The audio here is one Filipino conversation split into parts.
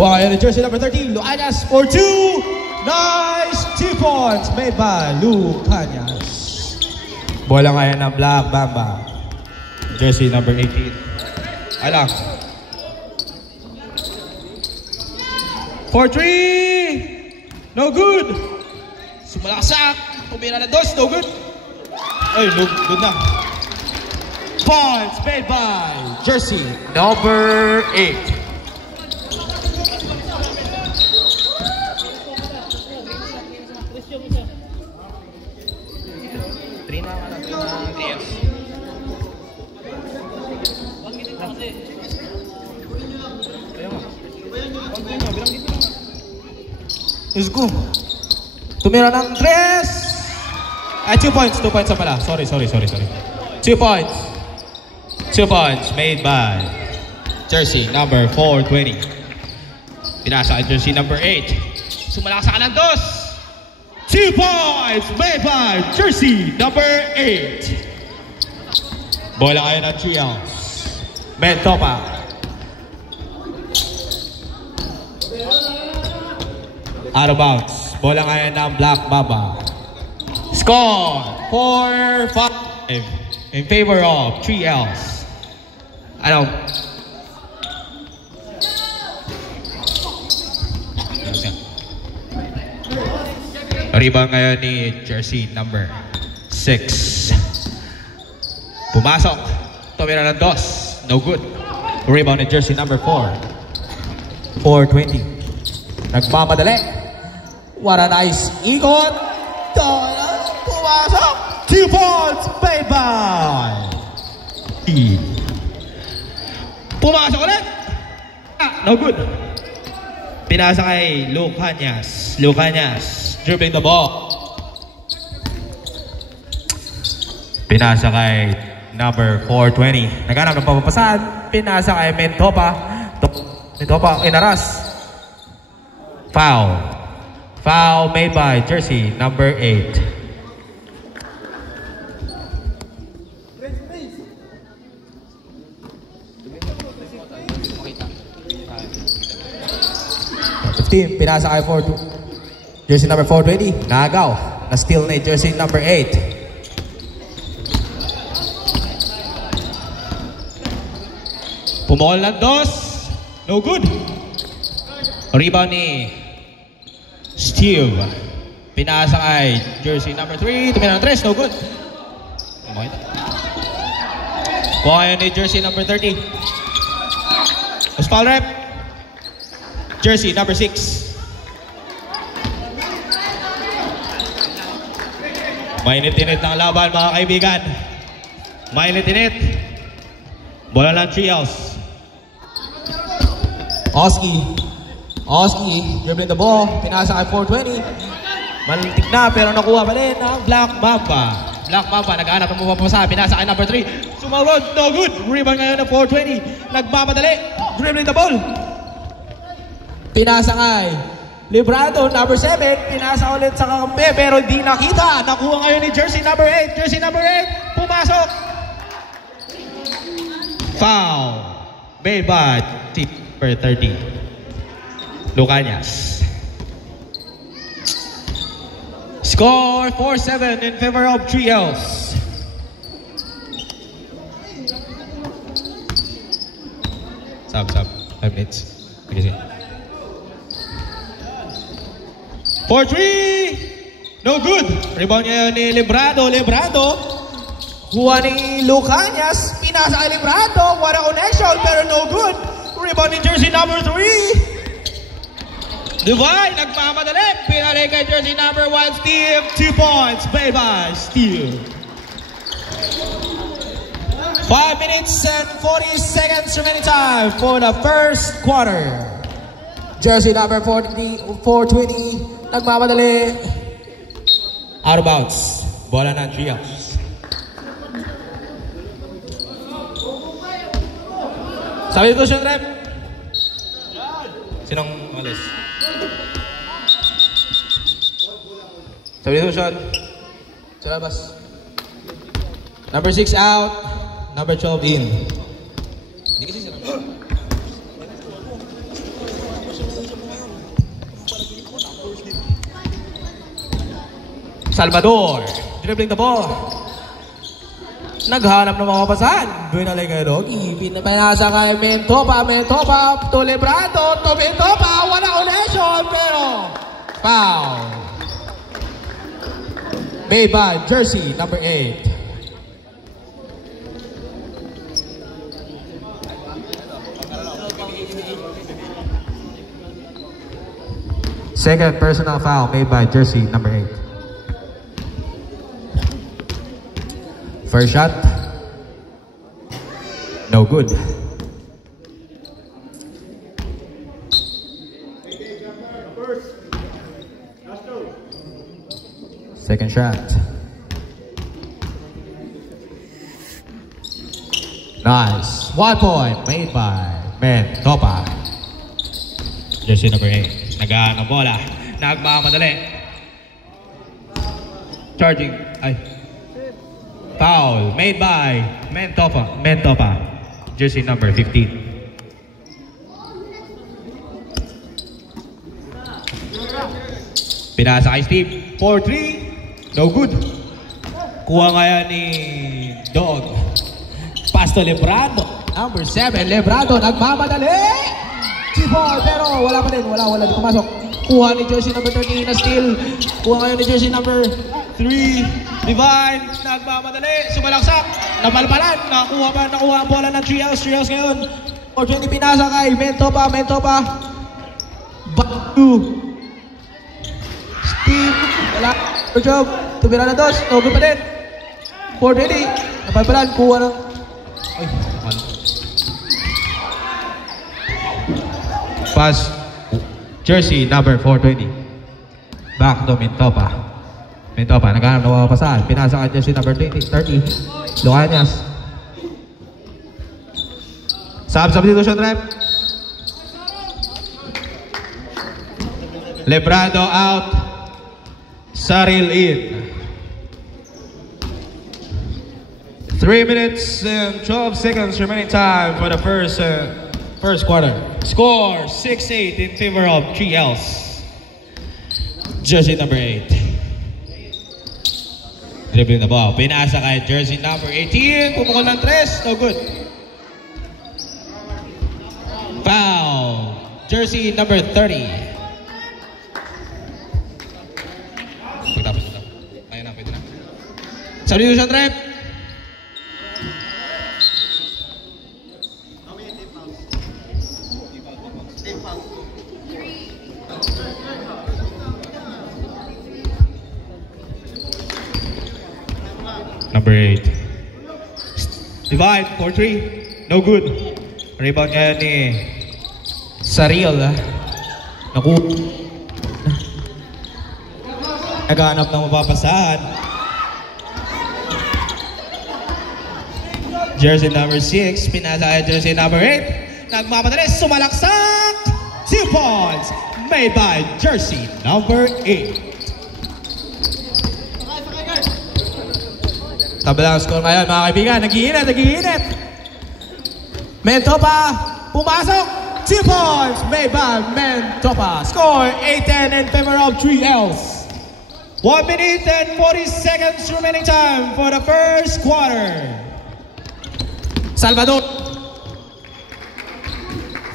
Kuha kayo ni jersey number 13, Lucanyas for 2. Nice 2 points made by Lucanyas. Bola ngayon ng Black Mamba. Jersey number 18. Ay lang. For 3. No good. Sumalaksak. Tumira na dos. No good. Ay, no good na. Points made by jersey number 8. Let's go. Tumira ng 3. Ay, 2 points. 2 points na pala. Sorry. 2 points. 2 points made by jersey number 420. Pinasa ang jersey number 8. Sumalakas sa kanan dos. 2 points made by jersey number 8. Bola ngayon ng Trials. Mentopa. Out of bounds. Bola ngayon ng Black Mamba. Score 4-5 in favor of 3Ls. Ano? Rebound ngayon ni jersey number 6. Pumasok. Tumira ng dos. No good. Rebound ni jersey number 4. 420. Nagmamadali. What a nice ikot. Pumasok. 2 points made by pumasok ulit. No good. Pinasa kay Lucanyas. Dribbling the ball. Pinasa kay number 420. Naghanap ng papapasan. Pinasa kay Mentopa. Inaras. Foul made by jersey number 8. Pinasa kay 4-2. Jersey number 420. Nagaw. Na-steal na jersey number 8. Pumol ng dos. No good. Rebound ni Steve. Pinasa kay jersey number 3. Tumira ng 3. No good. Kuha ni jersey number 30. Foul rep. Jersey number 6. Mainit-init ng laban mga kaibigan. Mainit-init. Bola lang Trials. Oski dribbling the ball. Pinasa kay 420. Malintik na pero nakuha pa rin ang Black Mamba. Nag-aanap ng mapapasa. Pinasa kay number 3. Sumarod. No good. Rebound ngayon ng 420. Nagmamadali. Dribbling the ball. Pinasa kay Librado, number 7. Pinasa ulit sa kakampi pero hindi nakita. Nakuha ngayon ni jersey number 8. Jersey number 8. Pumasok. Foul made by team number 30. Lucanyas. Score 4-7 in favor of 3Ls. Sub. 5 minutes. Okay. 4-3. No good. Rebound ngayon ni Librado. Kuha ni Lucanyas. Pinasa kay Librado. What a connection pero no good. Rebound ni jersey number 3. Divine, nagmamadali. Pinali kay jersey number 1, Steve. 2 points made by Steve. 5 minutes and 40 seconds remaining time for the first quarter. Jersey number 420. Nagmamadali. Out of bounds. Bola ng Trials. Substitution rep. Sinong malis? Substitution. Sa labas. Number 6 out. Number 12 in. Hindi kasi sila. Salvador, dribbling the ball. Naghanap ng mga pasan. Binalay kay Doggy. Pinapinasa kay Mentopa. Mentopa to Lebrado. To Mentopa. Wala connection. Pero foul. Made by jersey number 8. Second personal foul made by jersey number 8. First shot, no good. Second shot. Nice. 1 point made by Mentopa. Jersey number 8. Nagaan ang bola. Nagmamadali. Charging. Ay. Foul made by Mentopa. Mentopa. Jersey number 15. Pinasa kay Steve. 4-3. No good. Kuha kaya ni Dog. Pass to Lebrado. Number 7. Lebrado. Nagmamadali. Chipol. Pero wala pa din. Wala din pumasok. Kuha ni jersey number 13 na steal. Kuha ngayon ni jersey number 3. Divine. Nagmamadali. Sumalaksak. Napalpalan. Nakuha ang bola ng 3 house. 3 house ngayon. 420 pinasa kay Mentopa. Mentopa. Back to Steve. Wala. Good job. Tumira na dos. No good pa din. 420. Napalpalan. Kuha ng... Ay. Pass. Jersey number 420. Back to Mentopa. Mentopa, naghanap na pasahan. Pinasa ka jersey number 30. Lucanias. Substitution rep. Lebrado out. Saril in. 3 minutes and 12 seconds remaining time for the first quarter. Score 6-8 in favor of 3Ls. Jersey number 8. Dribbling the ball. Pinasa kay jersey number 18. Pumukol ng 3. No good. Foul. Jersey number 30. Pagtapos. Ayun na, pwede na. Substitution rep. Number 8. Divide, 4-3. No good. Rebound niya ni Saril. Naghanap ng mapapasahan. Jersey number 6. Pinasa kay jersey number 8. Nagmamadali. Sumalaksak. 2 points. Made by jersey number 8. Tabla ang score ngayon mga kaibigan. Nag-iinit. Mentopa. Pumasok. 2 points made by Mentopa. Score 8-10 in favor of 3Ls. 1 minute and 40 seconds remaining time for the first quarter. Salvador.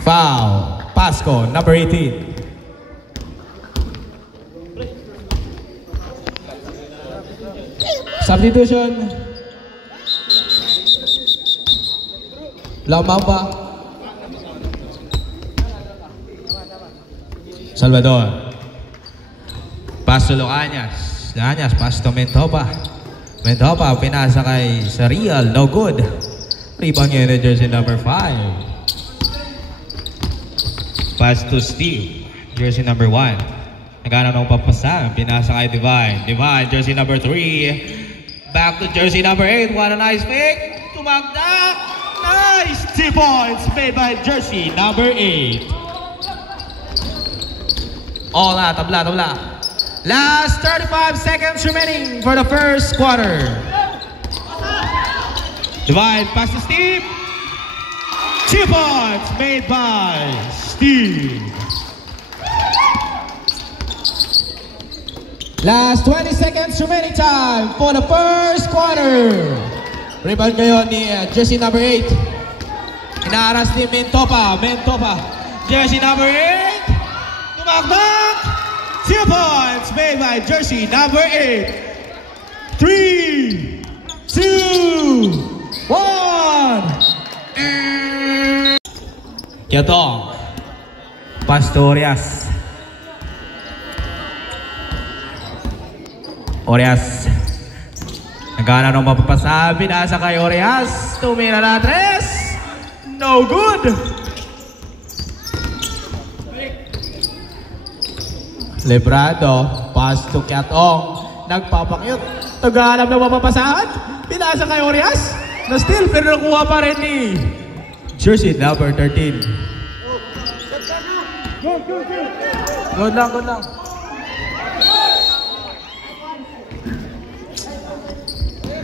Foul. Pasco, number 18. Substitution. Lamamba. Salvador. Pass to Lucanias. Lucanias, pass to Mentopa. Mentopa, pinasa kay Saril. No good. Rebound niya yung jersey number 5. Pass to Steve. Jersey number 1. Naghanap ng papasa. Pinasa kay Divine. Divine, jersey number 3. Back to jersey number 8. What a nice pick. Tumagda. Nice. 2 points made by jersey number 8. Tabla. Last 35 seconds remaining for the first quarter. Divine, pass to Steve. 2 points made by Steve. Last 20 seconds remaining time for the first quarter. Rebound ngayon ni jersey number 8. Inaaras ni Mentopa. Jersey number 8. Tumaktak. 2 points made by jersey number 8. 3, 2, 1. Kyotong. Pastorias. Orias. Nagana nung mapapasabi. Nasa kay Orias. Tumira na 3. No good. Lebrado. Pass to Kyatong. Nagpapakyut. Naghanap na mapapasahan. Pinasa kay Orias. Na still pero nakuha pa rin ni jersey number 13. Good lang.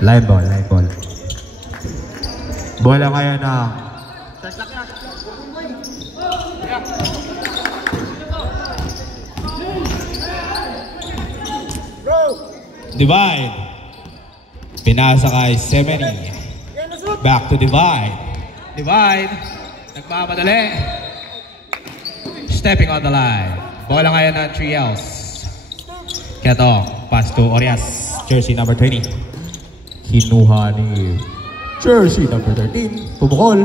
Line ball. Bola ngayon na Divide. Pinasa kay Semeni. Back to Divide. Nagmamadali. Stepping on the line. Bola ngayon ng 3Ls. Keto. Pass to Orias. Jersey number 20. Kinuha ni jersey number 13. Pumukol.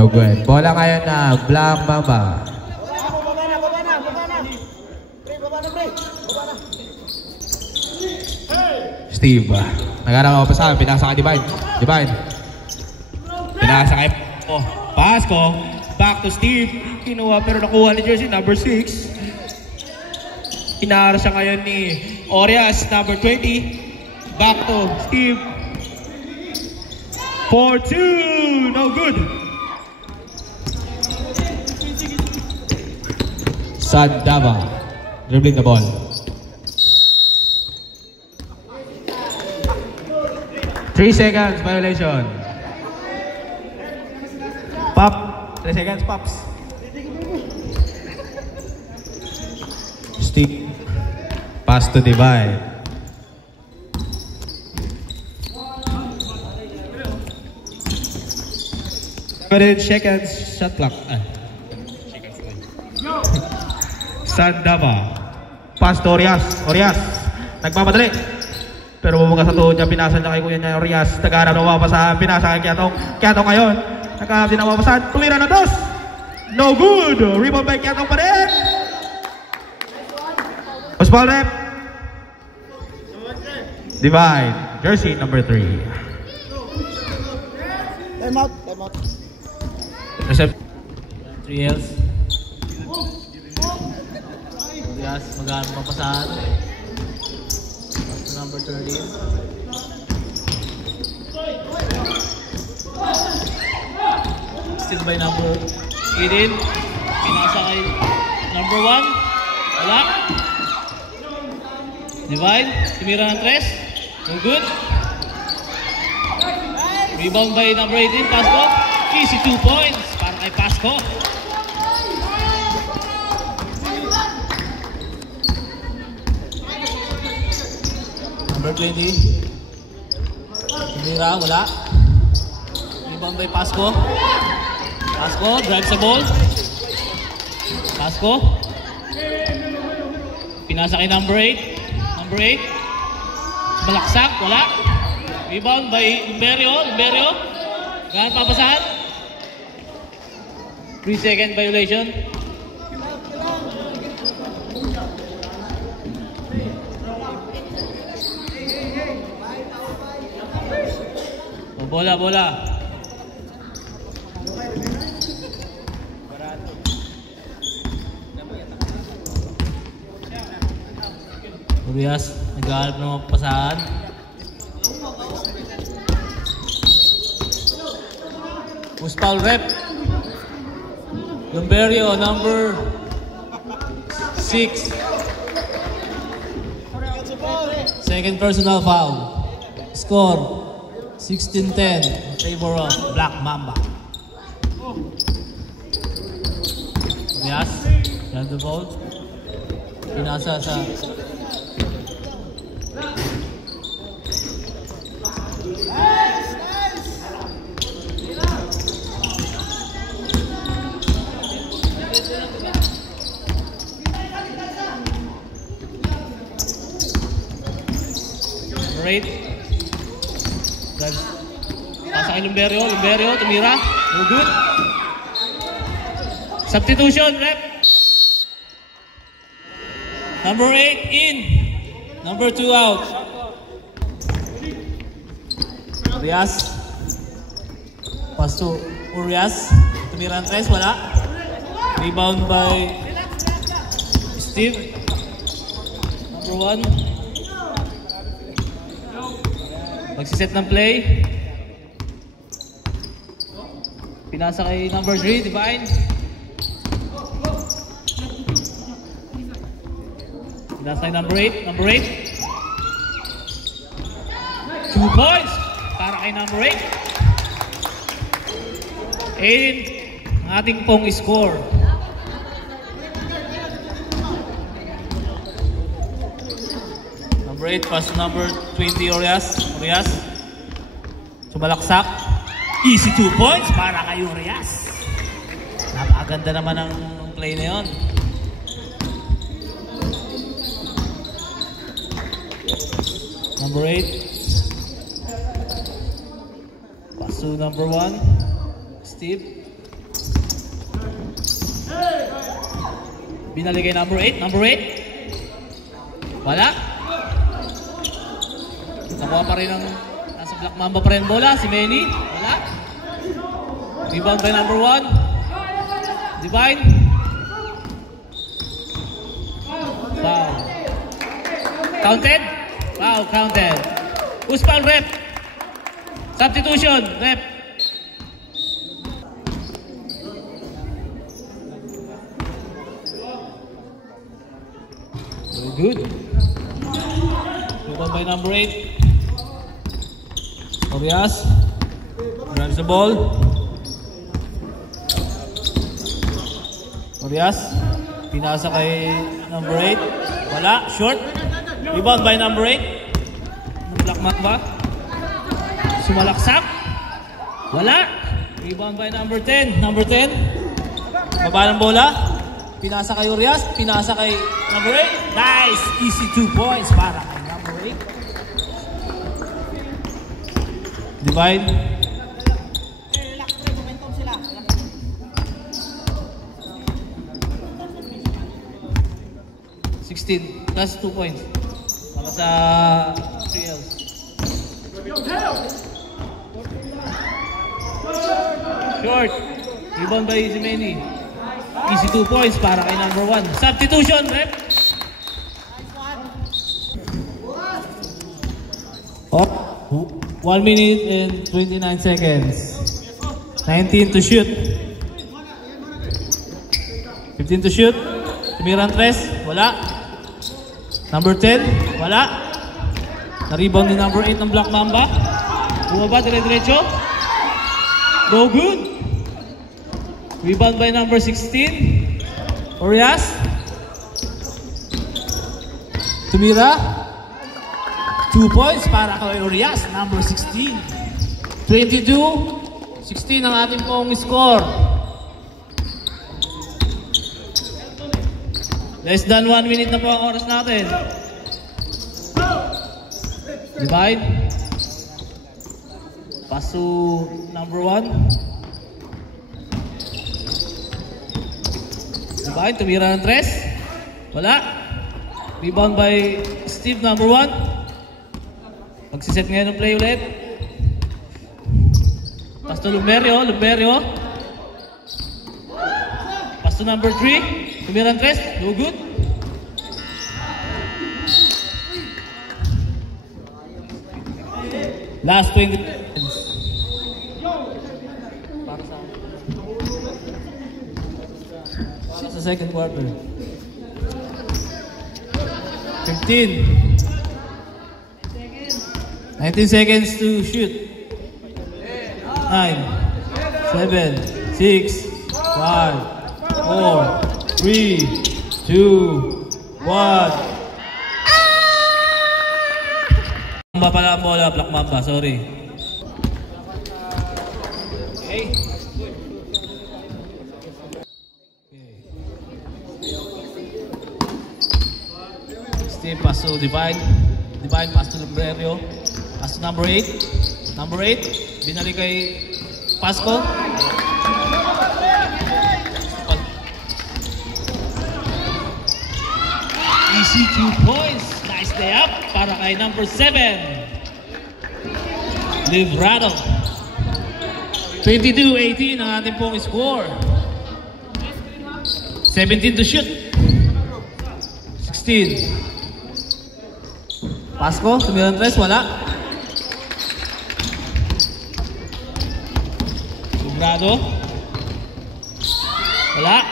No good. Bola ngayon na Blanc Mamba. Steve. Nagana ko pa sa akin. Pinasa ka Divine. Pinasa kay Pasko. Back to Steve. Kinuha pero nakuha ni jersey number 6. Inaara siya ngayon ni Orias number 20. Back to Steve. 4-2. No good. Sandava. Dribbling the ball. 3 seconds violation. Pop. 3 seconds pops. Steve. Pass to Divide. 7 seconds shot clock. Sandava. Pass to Orias. Nagmamadali. Pero bumuga sa tuhod niya. Pinasa niya kay kuya niya Orias. Nagharap na mapapasahan. Pinasa kay Kyatong ngayon. Nagharap din na mapapasahan. Tumira na 2. No good. Rebound by Kyatong pa rin. Osbal rep. Divide. Jersey number 3. Time out. Recept. 3Ls. Orias, maghanap mapasahan. Number 13. Still by number 18. Pinasa kay number 1. Wala. Divide. Tumira ng 3. No good. Rebound by number 18. Pasko. Easy 2 points para kay Pasko. Number 20. Tumira, wala. Rebound by Pasko. Drives the ball. Pasko. Pinasa kay number 8. Malaksak, wala. Rebound by Imberio. Ganun papasahan. 3-second violation. Bola. Orias, nag-aalap ng pasahan. Muspal rep. Lumberio, number 6. Second personal foul. Score 16-10 in favor of Black Mamba. Orias, grab the ball. Pinasa sa... Right. Pasa kay Lumberio. Lumberio, tumira. No good. Substitution, rep. Number 8 in. Number 2 out. Urias. Pass to Urias. Tumira ang 3, wala. Rebound by Steve. Number 1. Magsiset ng play. Pinasa kay number 3, Divine. Pinasa kay number 8. Number 8. 2 points para kay number 8. 8 ang ating pong score. Number 8 pass number 20 Urias. Sumalaksak. Easy 2 points para kay Urias. Napakaganda naman ang play na yun. Number 8. Pass to number 1. Steve. Binalik kay number 8. Number 8. Wala. Nakuha pa rin ang nasa Black Mamba pa rin bola. Si Manny. Wala. Rebound by number 1. Divine. Foul. Counted. Foul, counted. Who's foul, rep? Substitution, rep. Very good. Rebound by number 8. Urias grabs the ball. Urias pinasa kay number 8. Wala, short. Rebound by number 8. Black Mamba. Sumalaksak. Wala. Rebound by number 10. Number 10. Baba ng bola. Pinasa kay Urias. Pinasa kay number 8. Nice. Easy 2 points para kay number 8. Divine. Plus 2 points. Para sa 3Ls. Short. Rebound by Zimeni. Easy 2 points para kay number 1. Substitution, rep. Oh. 1 minute and 29 seconds. 19 to shoot. 15 to shoot. Tumira ang 3. Wala. Number 10. Wala. Na-rebound ni number 8 ng Black Mamba. Bumaba, dire-diretso. No good. Rebound by number 16. Urias. Tumira. 2 points para kay Urias, number 16. 22-16 ang ating pong score. Less than 1 minute na po ang oras natin. Divide. Pass to number 1. Divide, tumira ng 3. Wala. Rebound by Steve, number 1. Magsiset ngayon ng play ulit. Pass to Lumberio. Pass to number 3. Tumira ng 3. No good. Last 20 seconds. Just the second quarter. 15. 19 seconds to shoot. 9, 7, 6, 5, 4, 3, 2, 1. Mamba pala ang bola, Black Mamba, sorry. Okay. Steve pass to Divine. Divine pass to Lumberio. Pass to number 8. Number 8. Binalik kay Pasco. Easy 2 points. Nice day up para kay number 7. Livrado. 22-18 ang ating pong score. 17 to shoot. 16. Pasco, sumilang 3, wala. Livrado. Wala.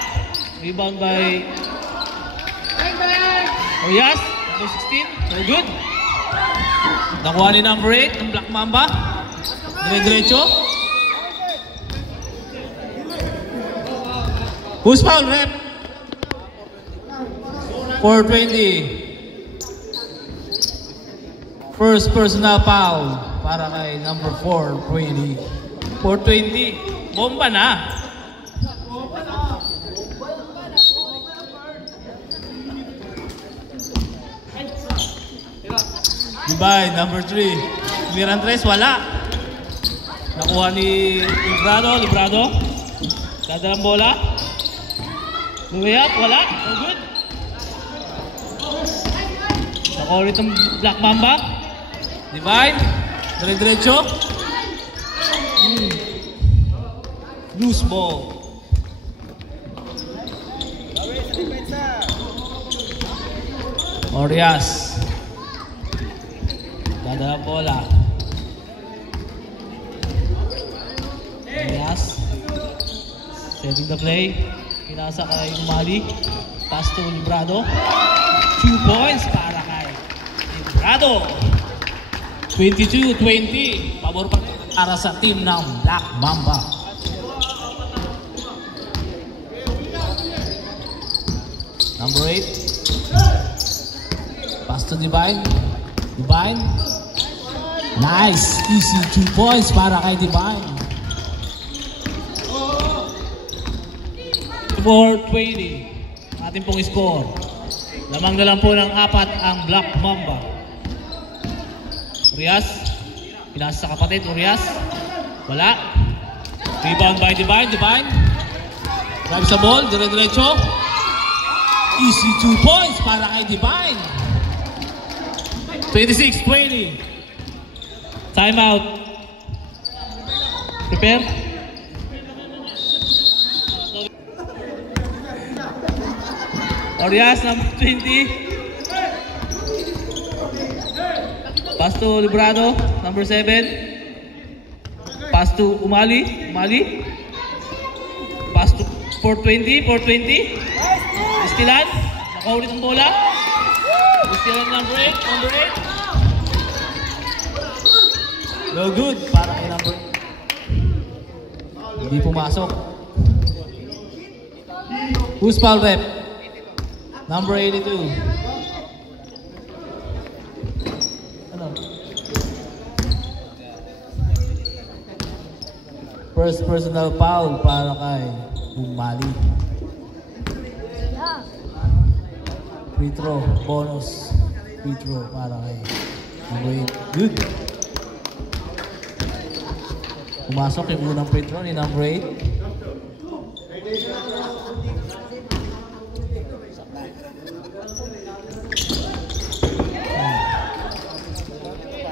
Rebound by Orias, number 16. Very good. Nakuha ni number 8 ng Black Mamba. Dire-diretso. Who's foul, rep? 420. First personal foul para kay number 420. 420. Bomba na. Divine, number 3. Mirantres, wala. Nakuha ni Librado. Librado. Dadalang bola. Lumayap, wala. No good. Nakuha ulit ang Black Mamba. Divine. Dire-diretso. Loose ball. Orias. Dadalang bola. Orias. Setting the play. Pinasa kay Umali. Pass to Librado. 2 points para kay Librado. 22-20. Pabor pa para sa team ng Black Mamba. Number 8. Pass to Divine. Divine. Nice. Easy 2 points para kay Divine. 4-20. Ating pong score. Lamang na lang po ng 4 ang Black Mamba. Urias. Pinasa sa kapatid. Urias. Wala. Rebound by Divine. Divine. Grab sa ball. Dire-diretso. Easy 2 points para kay Divine. 26-20. Time out. Prepare. Orias, number 20. Pass to Librado, number 7. Pass to Umali. Umali. Pass to 420. 420. Istilan. Nakaulit ang bola. Istilan number 8. Number 8. No good. Para kay number 8. Hindi pumasok. Who's foul rep? Number 82. Ano? First personal foul para kay Umali. Free throw, bonus. Free throw para kay number 8. Good. Pumasok yung unang free throw ni number 8.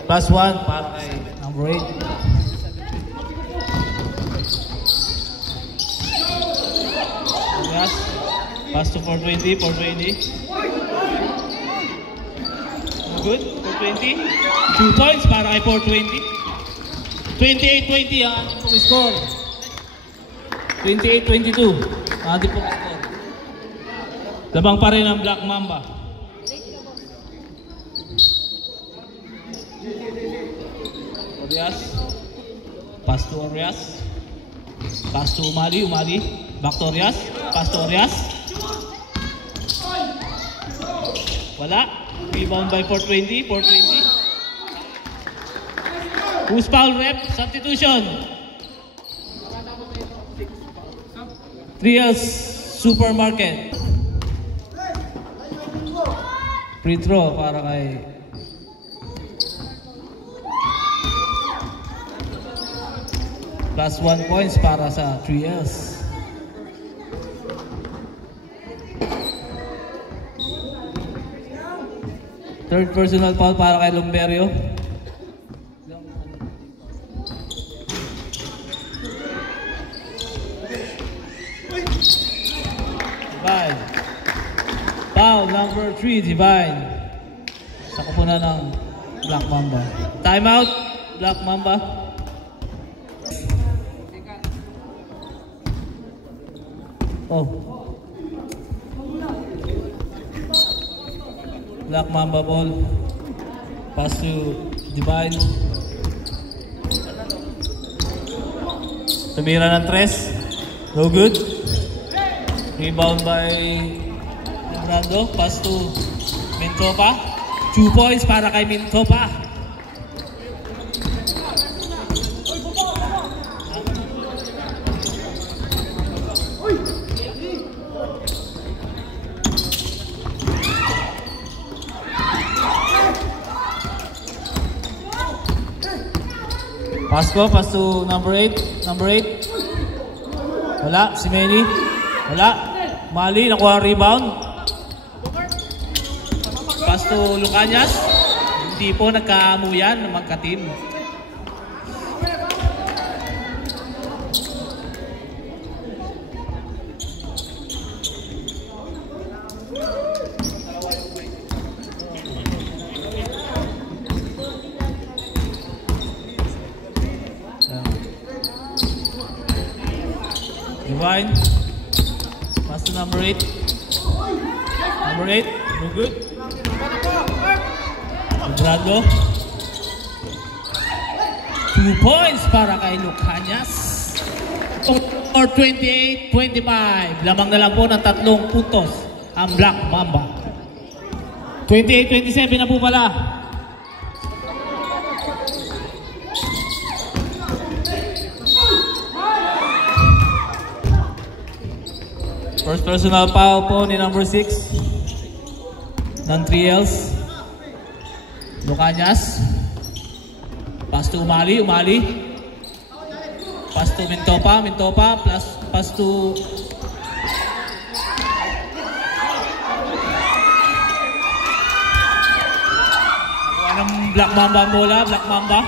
Plus 1 para kay number 8. Yes. Pass to 420. 420. Good. 420. 2 points para kay 420. 28-20 ang ating pong score. 28-22 ang ating pong score. Labang pa rin ang Black Mamba. Orias. Pass to Orias. Pass to Umali. Umali. Back to Orias. Pass to Orias. Wala. Rebound by 420. 420. Who's foul rep? Substitution. 3Ls Supermarket. Free throw para kay +1 points para sa 3Ls. Third personal foul para kay Lumberio. Divine. Foul number 3, Divine. Sa kupunan ng Black Mamba. Timeout, Black Mamba. Oh. Black Mamba ball. Pass to Divine. Tumira ng 3. No good. Rebound by Brando. Pass to Mintopa. 2 points para kay Mintopa. Pass to number 8. Number 8. Wala. Si Manny. Wala. Mali. Nakuha ang rebound. Pass to Lucanias. Hindi po nagkaamuyan ng magka-team. Divine. Pass to number 8. Number 8. No good. Brando. 2 points para kay Lucanias. Or 28-25. Lamang na lang po ng 3 puntos ang Black Mamba. 28-27 na po pala. First personal foul po ni number 6 ng 3Ls. Lucanias. Pass to Umali. Pass to Mintopa. Pass to ng Black Mamba ang bola. Black Mamba.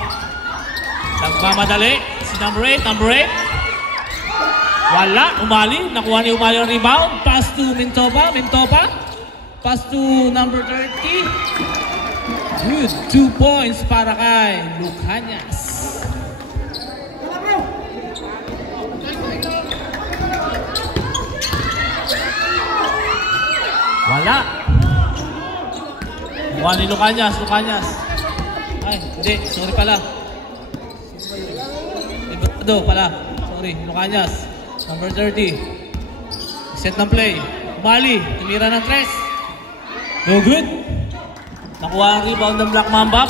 Nagmamadali. Si number 8. Wala, Umali. Nakuha ni Umali ang rebound. Pass to Mintopa. Pass to number 30. Good. 2 points para kay Lucanias. Wala. Nakuha ni Lucanias. Ay, hindi. Sorry pala. Ibrado pala. Sorry, Lucanias. Number 30. Set ng play. Umali. Tumira ng 3. No good. Nakuha ang rebound ng Black Mamba.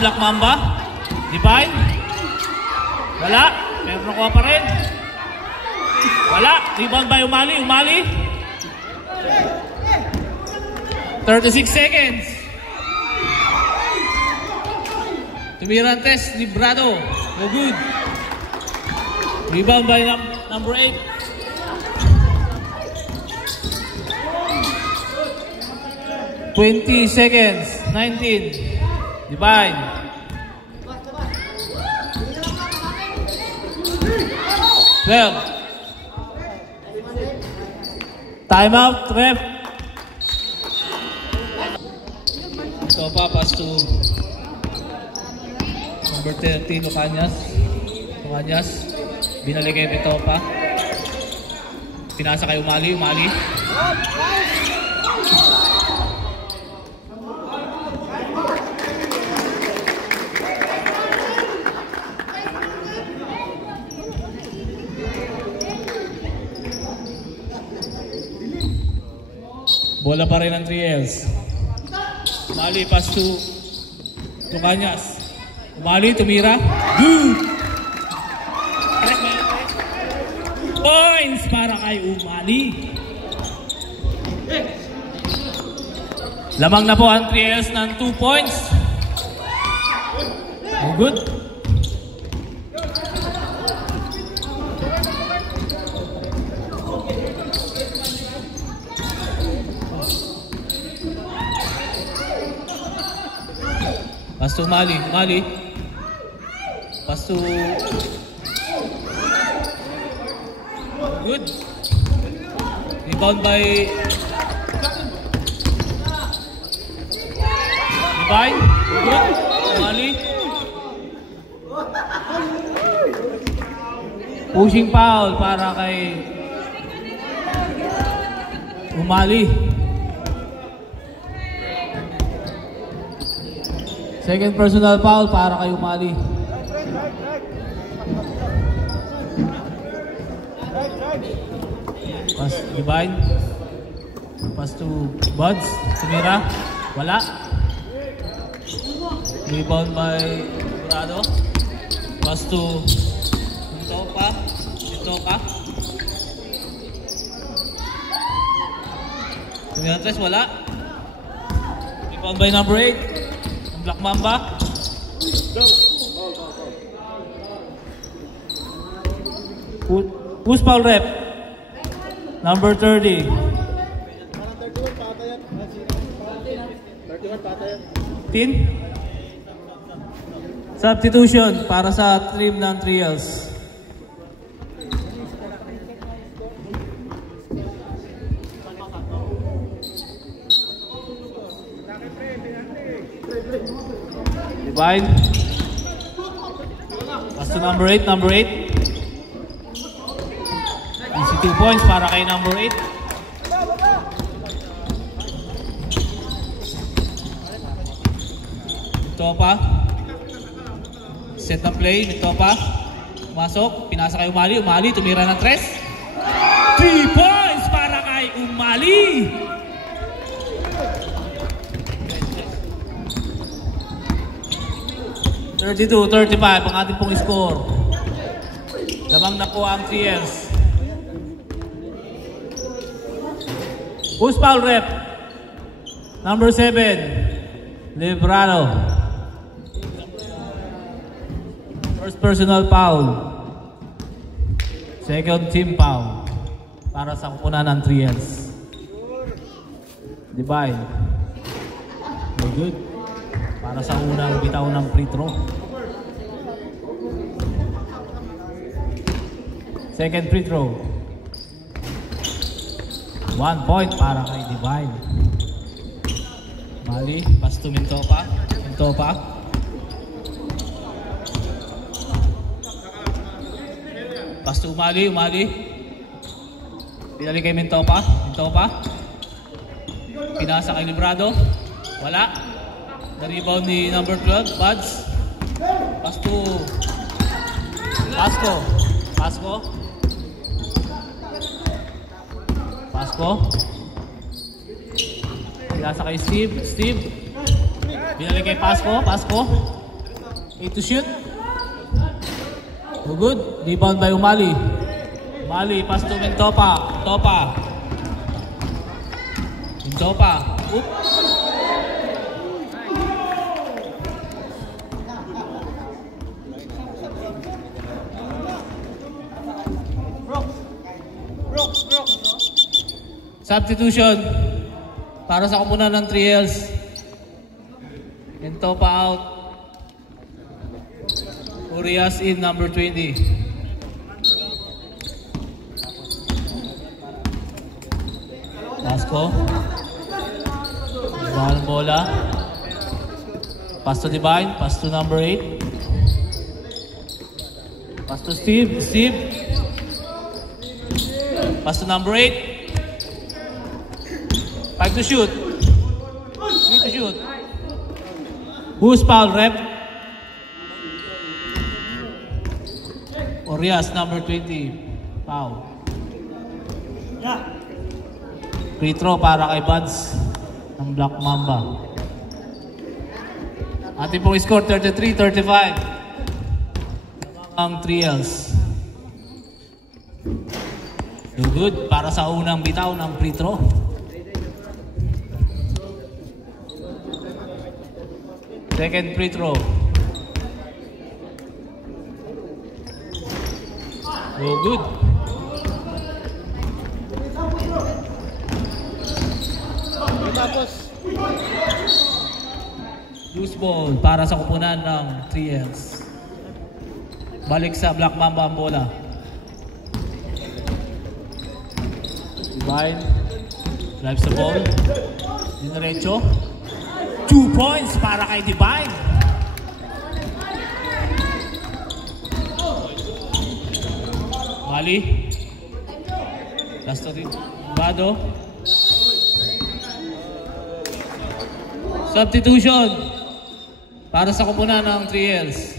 Divine. Wala. Pero nakuha pa rin. Wala. Rebound by Umali. 36 seconds. Tumira ng 3. Librado. No good. Rebound by number 8. 20 seconds. 19. Divine. Well. Timeout, ref. Ito pa, pass to number 30, Lucanias. Binalik kayo ito pa. Pinasa kay Umali. Bola pa rin ang 3Ls. Umali, pass to Lucanyas. Umali, tumira. Good! Points para kay Umali. Lamang na po ang 3Ls ng 2 points. Oh, good. Pass to Umali. Umali. Pass to... Good. Rebound by... Divine. Good. Umali. Pushing foul para kay Umali. Second personal foul para kay Umali. Pass Divine. Pass to Buds. Tumira. Wala. Rebound by Murado. Pass to Topa. Toka. Tumira tres. Wala. Rebound by number 8. Black Mamba. Who's foul rep? Number 30. 10. Substitution para sa trim ng 3Ls. Divine. Pass to number 8. Number 8. Easy 2 points para kay number 8. Topa. Set na play. Topa. Pumasok. Pinasa kay Umali. Umali. Tumira ng 3. 3 points para kay Umali. (32-35) ang ating pong score. Lamang na po ang 3Ls. Who's foul rep? Number 7, Librano. First personal foul. Second team foul. Para sa kupunan ng 3Ls. Divine. Very good. Para sa unang bitaw ng free throw. Second free throw. 1 point para kay Divine. Mali, pass to Mintopa. Mintopa. Pass to Umali. Umali. Pinali kay Mintopa. Mintopa. Pinasa kay Librado. Wala. Na-rebound ni number 12, Buds. Pass to Pasco. Pasco. Pasco. Pinasa kay Steve. Steve. Binalik kay Pasco. Pasco. 8 to shoot. Oh, good. Rebound by Umali. Umali. Pass to Mintopa. Mintopa. Mintopa. Oops. Substitution para sa kupunan ng 3Ls. Mintopa out. Urias in, number 20. Pasco. Bahan bola. Pass to Divine. Pass to number 8. Pass to Steve. Steve. Pass to number 8. 5 to shoot. 3 to shoot. Who's foul rep? Urias, number 20. Foul. Free throw para kay Buds ng Black Mamba. Ating pong score 33-35. Ang 3Ls. So good para sa unang bitaw ng free throw. Second free throw. So good. Loose ball para sa kupunan ng 3Ls. Balik sa Black Mamba ang bola. Divine. Drives the ball. Dinerecho. 2 points para kay Divine. Mali. Last rin. Bado. Substitution para sa kupunan ng 3Ls.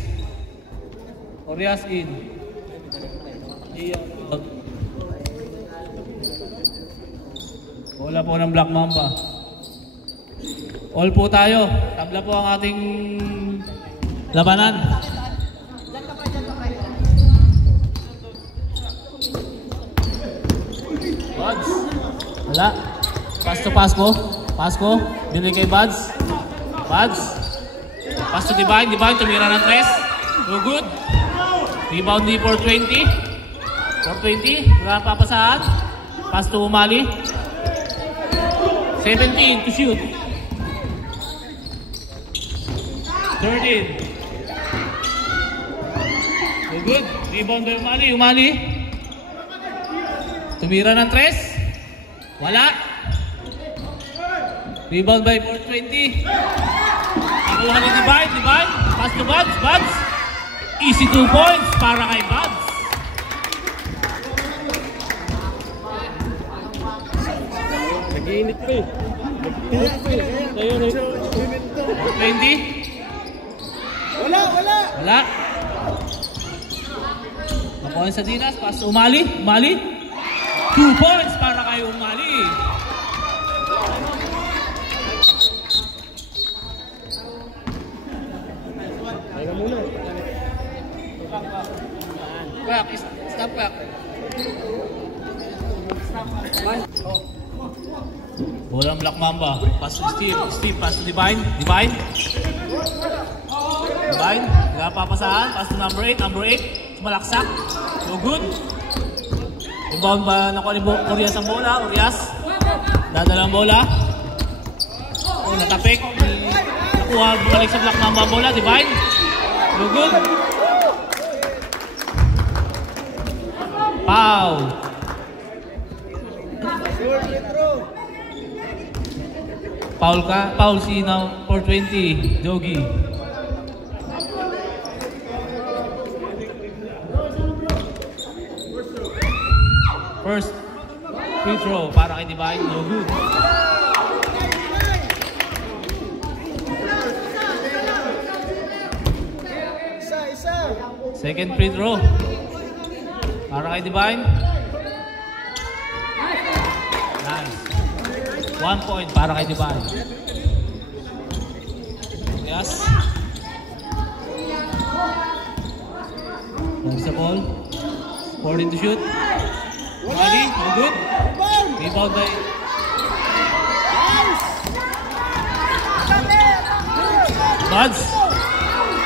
Orias in. Bola po ng Black Mamba. All po tayo. Tabla po ang ating labanan. Buds. Wala. Pass to Pasco. Pasco. Binigay kay Buds. Buds. Pass to Divine. Divine tumira ng 3. No good. Rebound di 420. 420. Wala papasahan. Pass to Umali. 17 to shoot. 13. So good. Rebound by Umali. Umali. Tumira ng 3. Wala. Rebound by 420. Nakuha ni Divine. Divine. Pass to Buds. Buds. Easy 2 points para kay Buds. Nag-iinit ko eh. Nag-iinit ko eh. Tayo na ito. 20. Wala. Nakuha sa Dinas. Pass to Umali. Umali. 2 points para kay Umali. Tayo muna. Back. Stop back. Bola Black Mamba. Pass to Steve. Steve, pass to Divine. Divine. Divine. Nagpapasahan. Pass to number 8. Number 8. Malaksak. So good. Rebound ba nakuha ni Urias ang bola? Urias. Dadala ang bola. Oh, natapik. Nakuha. Bumalik sa Black Mamba ang bola. Divine. So good. Foul. Foul ka? Foul si now 420. Jogi. First free throw para kay Divine. No good. Second free throw para kay Divine. Nice. 1 point para kay Divine. Yes. There's the ball. 14 to shoot. Mali, no good. Rebound by Buds.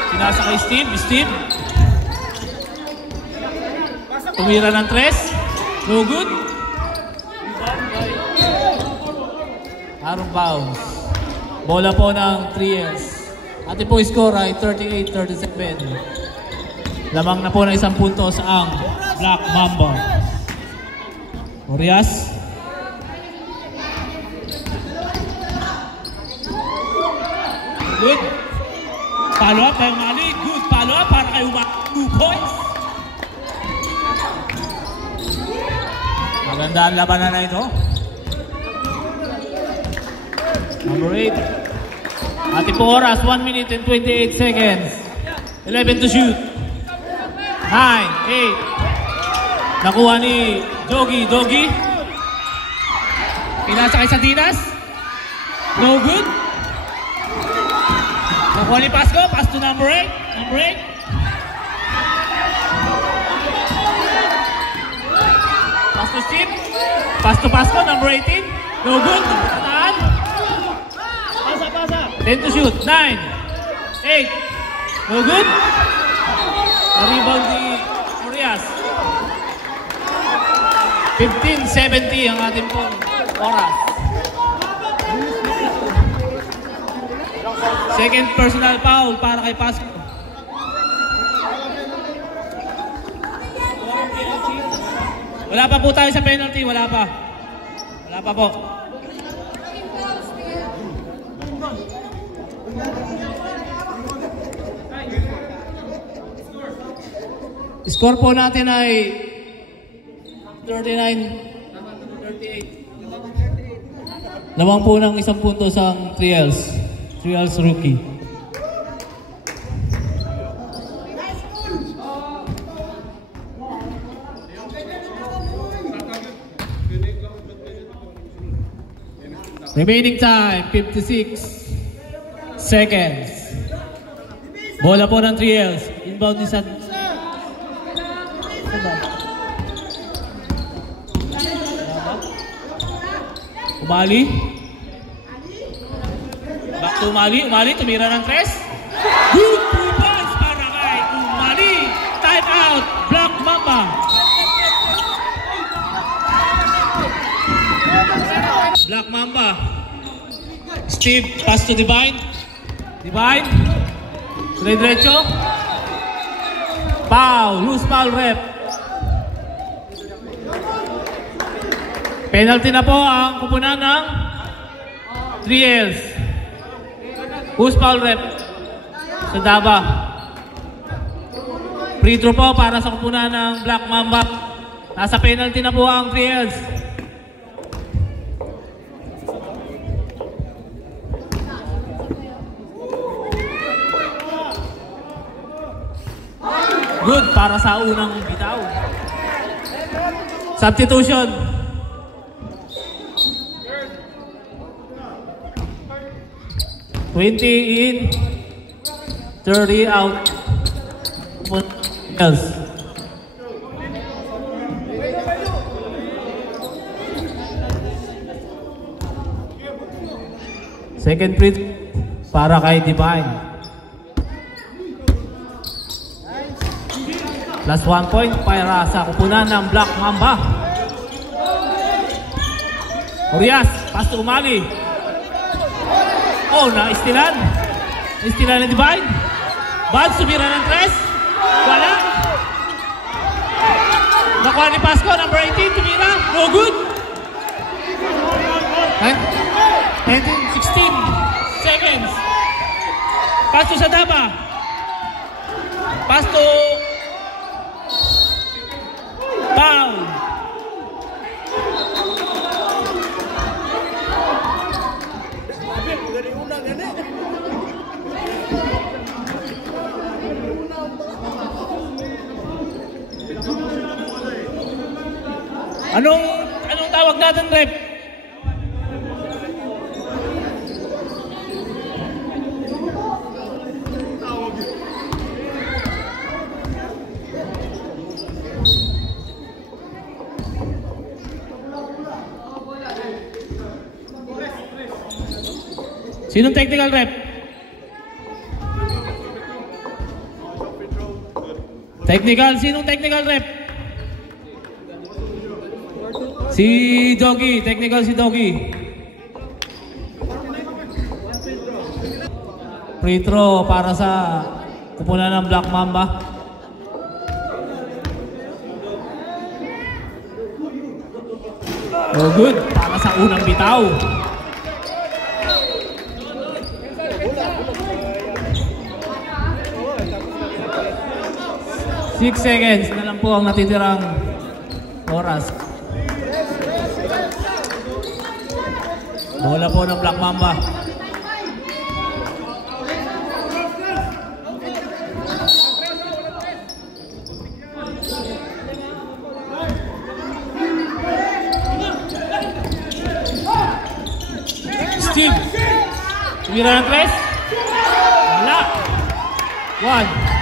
Sinasa kay Steve. Steve. Tumira ng 3. No good. Out of bounds. Bola po ng 3S. Ating po score ay 38-37. Lamang na po na 1 puntos ang Black Mamba. Urias. Good. Follow up kay Umali. Good follow up para kay Umali. 2 points. Maganda ang labanan na ito. Number 8. Ating po oras, 1 minute and 28 seconds. 11 to shoot. 9, 8. Nakuha ni Jogi. Jogi. Pinasa kay Sadinas. No good. Nakuha ni Pasco. Pass to number 8. Number 8. Pass to Steve. Pass to Pasco. Number 18. No good. Nakuhaan. Pasa. 10 to shoot. 9. 8. No good. Na-rebound ni Urias. 15-70 ang ating pong oras. Second personal foul para kay Pasco. Wala pa po tayo sa penalty. Wala pa po. Score po natin ay 39-38. Lamang po ng isang punto sa 3Ls. 3Ls rookie. Remaining time, 56 seconds. Bola po ng 3Ls. Inbound ni San. Umali. Back to Umali. Tumira ng 3. Good 3 points para kay Umali. Time out. Black Mamba. Black Mamba. Steve, pass to Divine. Divine. Diretso. Foul. Loose foul rep. Penalty na po ang kupunan ng 3Ls. Who's foul rep? Sa Daba. Free throw po para sa kupunan ng Black Mamba. Nasa penalty na po ang 3Ls. Good para sa unang bitaw. Substitution. 20 in, 30 out. What else? Second free para kay Divine. Plus 1 point para sa kupunan ng Black Mamba. Urias, pass to Umali. Oh, na-istilan. Istilan ni Divine. Bad, sumira ng 3. Wala. Nakuha ni Pasco, number 18, tumira. No good. 16 seconds. Pass to Sadaba. Pass to foul. Anong tawag natin, rep? Sinong technical rep? Sinong technical rep? Si Doggy, technical si Doggy. Free throw para sa kupunan ng Black Mamba. Oh, good. Para sa unang bitaw. Six seconds na lang po ang natitirang oras. Bola po ng Black Mamba. Steve, tumira ng 3. Wala. 1.